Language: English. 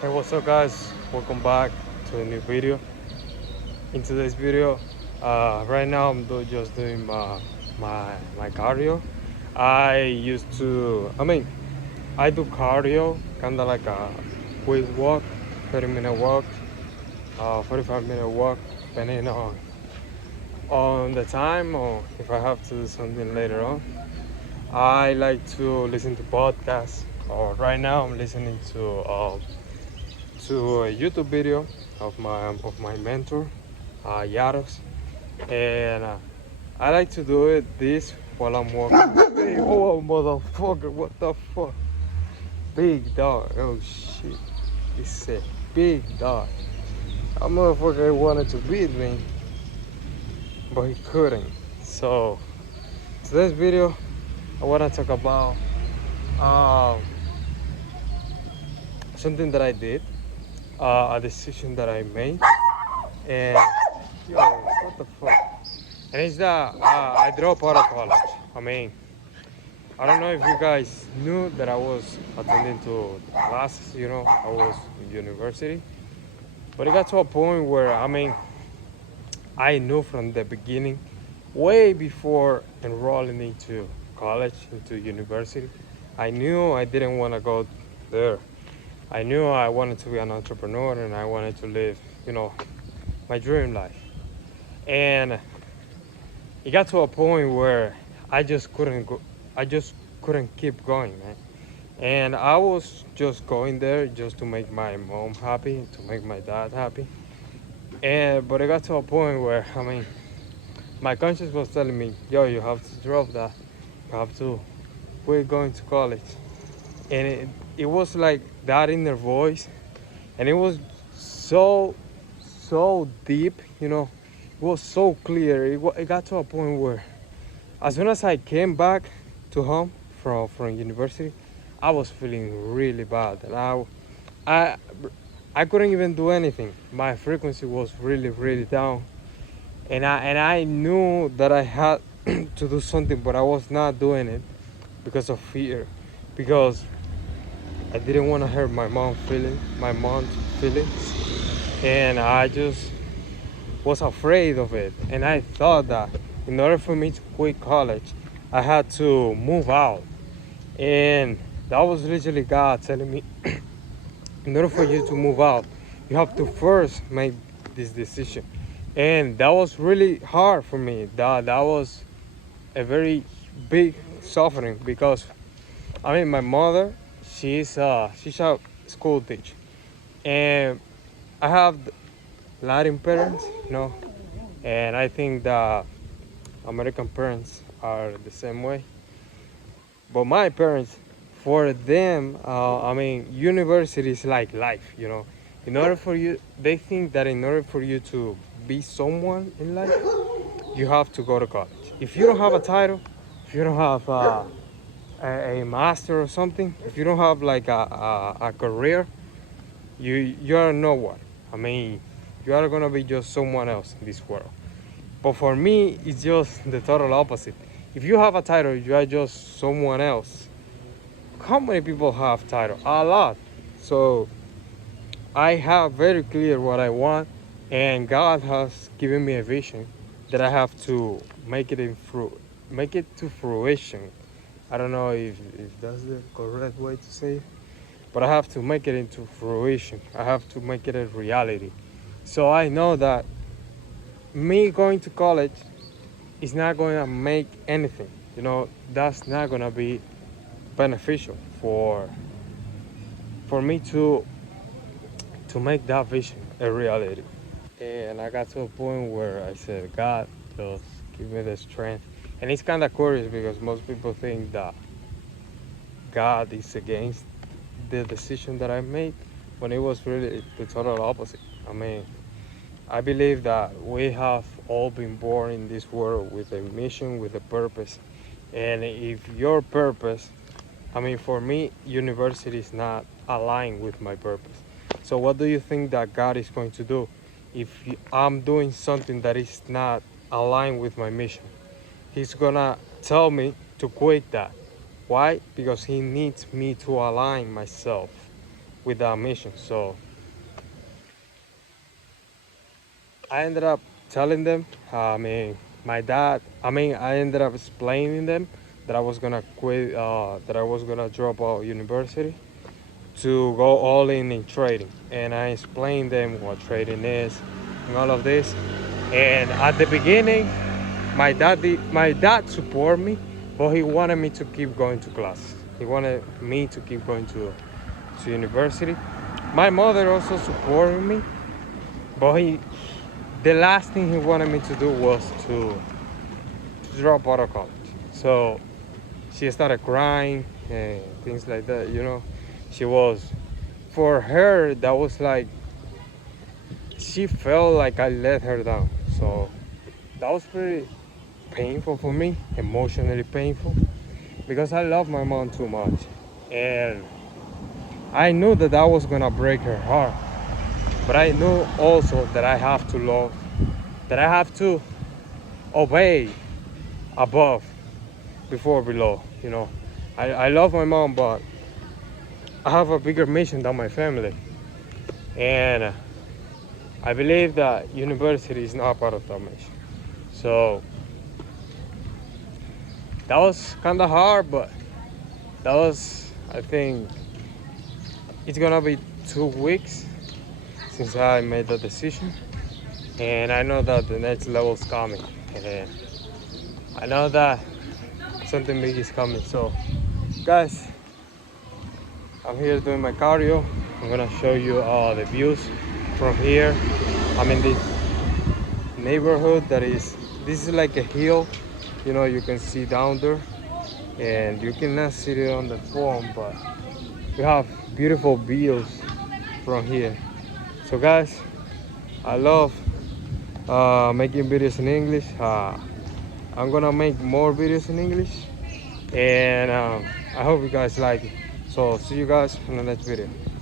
Hey, what's up, guys? Welcome back to a new video. In today's video, right now just doing my cardio. I do cardio, kind of like a quick walk, 30-minute walk, 45-minute walk, depending on the time or if I have to do something later on. I like to listen to podcasts. Or right now, I'm listening to a YouTube video of my mentor, Yaros, and I like to do this while I'm walking. Hey, oh, motherfucker! What the fuck? Big dog! Oh shit! It's a big dog. That motherfucker wanted to beat me, but he couldn't. So today's video, I wanna talk about um, something that I did, a decision that I made, and yo, what the fuck? And it's that I dropped out of college. I don't know if you guys knew that I was attending to classes, I was in university. But it got to a point where, I knew from the beginning, way before enrolling into college, into university, I knew I didn't want to go there. I knew I wanted to be an entrepreneur and I wanted to live, my dream life. And it got to a point where I just couldn't go. I just couldn't keep going, man. And I was just going there just to make my mom happy, to make my dad happy. But it got to a point where my conscience was telling me, "Yo, you have to drop that. You have to quit going to college." And it was like that in their voice, and it was so deep, It was so clear. It got to a point where, as soon as I came back to home from university, I was feeling really bad, and I I couldn't even do anything. My frequency was really down, and I knew that I had to do something, but I was not doing it because of fear, because I didn't want to hurt my mom's feelings, and I just was afraid of it. And I thought that in order for me to quit college, I had to move out. And that was literally God telling me, in order for you to move out, you have to first make this decision. And that was really hard for me. That was a very big suffering, because my mother, she's a school teacher, and I have Latin parents, and I think that American parents are the same way. But my parents, for them, university is like life, In order for you, they think that in order for you to be someone in life, you have to go to college. If you don't have a title, if you don't have a master or something, if you don't have like a career, you are no one. You are gonna be just someone else in this world. But for me, it's just the total opposite. If you have a title, you are just someone else. How many people have title? A lot. So I have very clear what I want, and God has given me a vision that I have to make it to fruition. I don't know if that's the correct way to say it, but I have to make it into fruition. I have to make it a reality. So I know that me going to college is not going to make anything. That's not going to be beneficial for me to make that vision a reality. And I got to a point where I said, God, just give me the strength. And it's kind of curious, because most people think that God is against the decision that I made, when it was really the total opposite. I believe that we have all been born in this world with a mission, with a purpose. And if your purpose, for me, university is not aligned with my purpose. So what do you think that God is going to do if I'm doing something that is not aligned with my mission? He's gonna tell me to quit that. Why? Because he needs me to align myself with that mission. So I ended up telling them, I ended up explaining them that I was gonna quit, that I was gonna drop out university to go all in trading. And I explained them what trading is and all of this. And at the beginning, my dad support me, but he wanted me to keep going to class. He wanted me to keep going to university. My mother also supported me, but the last thing he wanted me to do was to drop out of college. So she started crying and things like that, you know. She was, for her, that was like, she felt like I let her down. So that was pretty painful for me, emotionally painful, because I love my mom too much. And I knew that that was gonna break her heart. But I knew also that I have to love, that I have to obey above before below, you know. I love my mom, but I have a bigger mission than my family. And I believe that university is not part of that mission. So that was kind of hard, but that was, I think, it's gonna be 2 weeks since I made the decision. And I know that the next level's coming. And I know that something big is coming. So, guys, I'm here doing my cardio. I'm gonna show you the views from here. I'm in this neighborhood this is like a hill, you know, you can see down there, and you cannot see it on the phone, but we have beautiful views from here. So guys, I love making videos in English. I'm gonna make more videos in English, and I hope you guys like it. So see you guys in the next video.